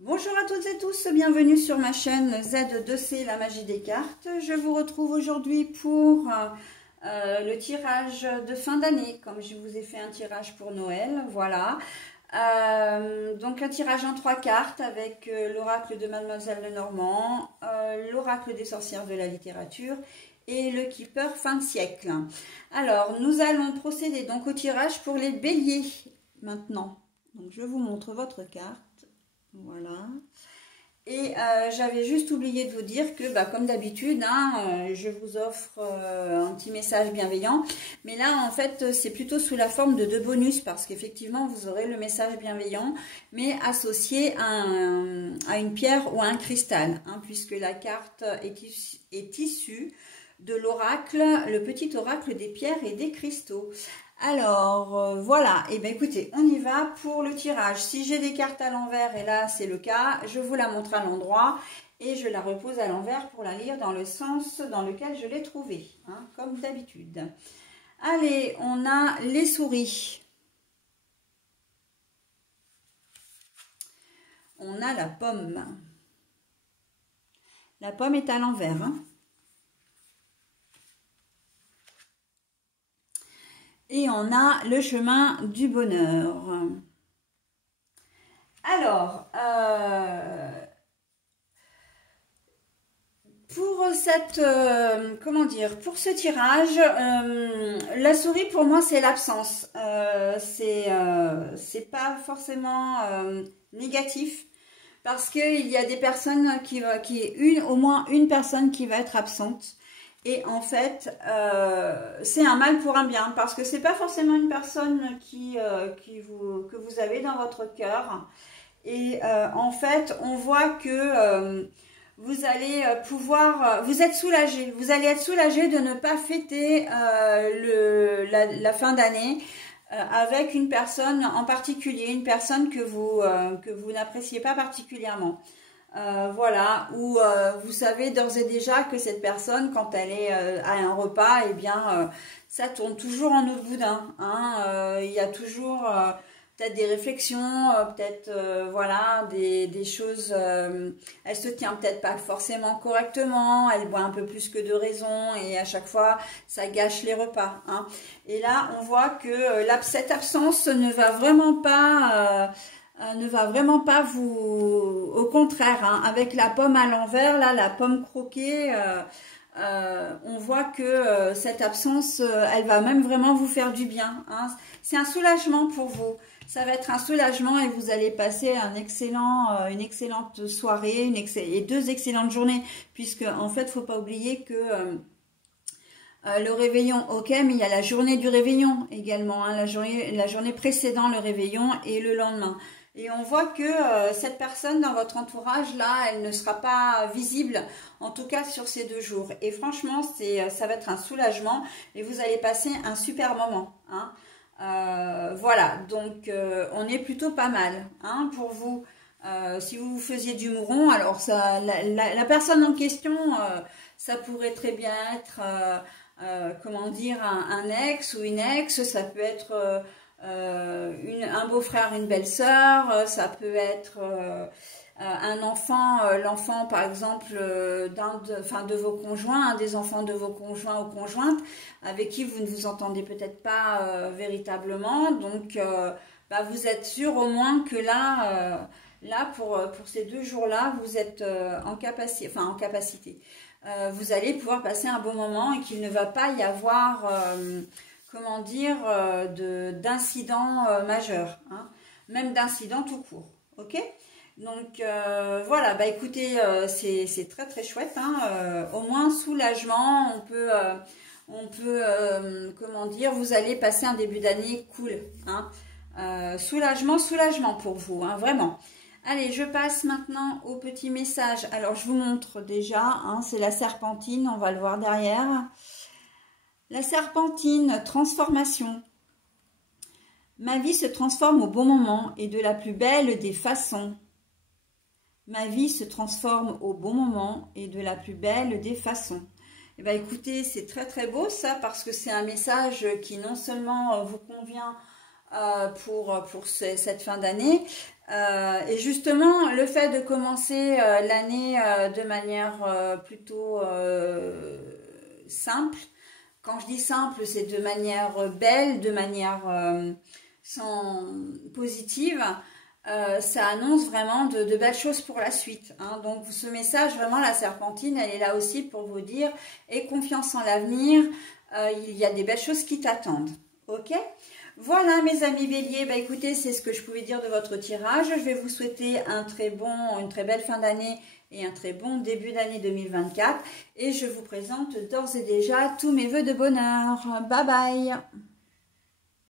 Bonjour à toutes et tous, bienvenue sur ma chaîne Z2C, la magie des cartes. Je vous retrouve aujourd'hui pour le tirage de fin d'année, comme je vous ai fait un tirage pour Noël, voilà. Donc un tirage en 3 cartes avec l'oracle de Mademoiselle Lenormand, l'oracle des sorcières de la littérature et le keeper fin de siècle. Alors, nous allons procéder donc au tirage pour les béliers maintenant. Donc je vous montre votre carte. Voilà. Et j'avais juste oublié de vous dire que, comme d'habitude, je vous offre un petit message bienveillant. Mais là, en fait, c'est plutôt sous la forme de 2 bonus parce qu'effectivement, vous aurez le message bienveillant, mais associé à une pierre ou à un cristal, puisque la carte est issue de l'oracle, le petit oracle des pierres et des cristaux. Alors, voilà, et bien écoutez, on y va pour le tirage. Si j'ai des cartes à l'envers, et là c'est le cas, je vous la montre à l'endroit et je la repose à l'envers pour la lire dans le sens dans lequel je l'ai trouvée, comme d'habitude. Allez, on a les souris. On a la pomme. La pomme est à l'envers, Et on a le chemin du bonheur. Alors, pour cette, pour ce tirage, la souris pour moi c'est l'absence. C'est pas forcément négatif parce qu'il y a des personnes au moins une personne qui va être absente. Et en fait, c'est un mal pour un bien, parce que c'est pas forcément une personne que vous avez dans votre cœur. Et en fait, on voit que vous allez vous êtes soulagé. Vous allez être soulagé de ne pas fêter la fin d'année avec une personne en particulier, une personne que vous n'appréciez pas particulièrement. Voilà, où vous savez d'ores et déjà que cette personne, quand elle est à un repas, eh bien, ça tourne toujours en eau de boudin. Il y a toujours peut-être des réflexions, peut-être voilà, des choses. Elle se tient peut-être pas forcément correctement, elle boit un peu plus que de raison et à chaque fois, ça gâche les repas. Et là, on voit que cette absence ne va vraiment pas vous, au contraire, avec la pomme à l'envers, là, la pomme croquée, on voit que cette absence, elle va même vraiment vous faire du bien. C'est un soulagement pour vous. Ça va être un soulagement et vous allez passer une excellente soirée et 2 excellentes journées, puisque en fait, faut pas oublier que le réveillon, ok, mais il y a la journée du réveillon également, la journée précédant le réveillon et le lendemain. Et on voit que cette personne dans votre entourage, là, elle ne sera pas visible, en tout cas sur ces 2 jours. Et franchement, ça va être un soulagement et vous allez passer un super moment. Voilà, donc on est plutôt pas mal pour vous. Si vous faisiez du mouron, alors la personne en question, ça pourrait très bien être, un ex ou une ex, ça peut être un beau-frère, une belle-sœur, ça peut être un enfant, l'enfant par exemple de vos conjoints, des enfants de vos conjoints ou conjointes avec qui vous ne vous entendez peut-être pas véritablement, donc vous êtes sûr au moins que là, pour ces 2 jours-là, vous êtes en capacité. Vous allez pouvoir passer un bon moment et qu'il ne va pas y avoir d'incidents majeurs, même d'incidents tout court, ok? Donc voilà, écoutez, c'est très très chouette, au moins soulagement, on peut vous allez passer un début d'année cool, soulagement pour vous, vraiment. Allez, je passe maintenant au petit message. Alors, je vous montre déjà, c'est la serpentine, on va le voir derrière. La serpentine, transformation. Ma vie se transforme au bon moment et de la plus belle des façons. Ma vie se transforme au bon moment et de la plus belle des façons. Eh bien, écoutez, c'est très très beau ça, parce que c'est un message qui non seulement vous convient pour cette fin d'année. Et justement, le fait de commencer l'année de manière plutôt simple, quand je dis simple, c'est de manière belle, de manière positive, ça annonce vraiment de belles choses pour la suite. Hein. Donc ce message, vraiment, la serpentine, elle est là aussi pour vous dire, aie confiance en l'avenir, il y a des belles choses qui t'attendent. Ok ? Voilà mes amis béliers, bah écoutez, c'est ce que je pouvais dire de votre tirage. Je vais vous souhaiter une très belle fin d'année et un très bon début d'année 2024. Et je vous présente d'ores et déjà tous mes vœux de bonheur. Bye bye.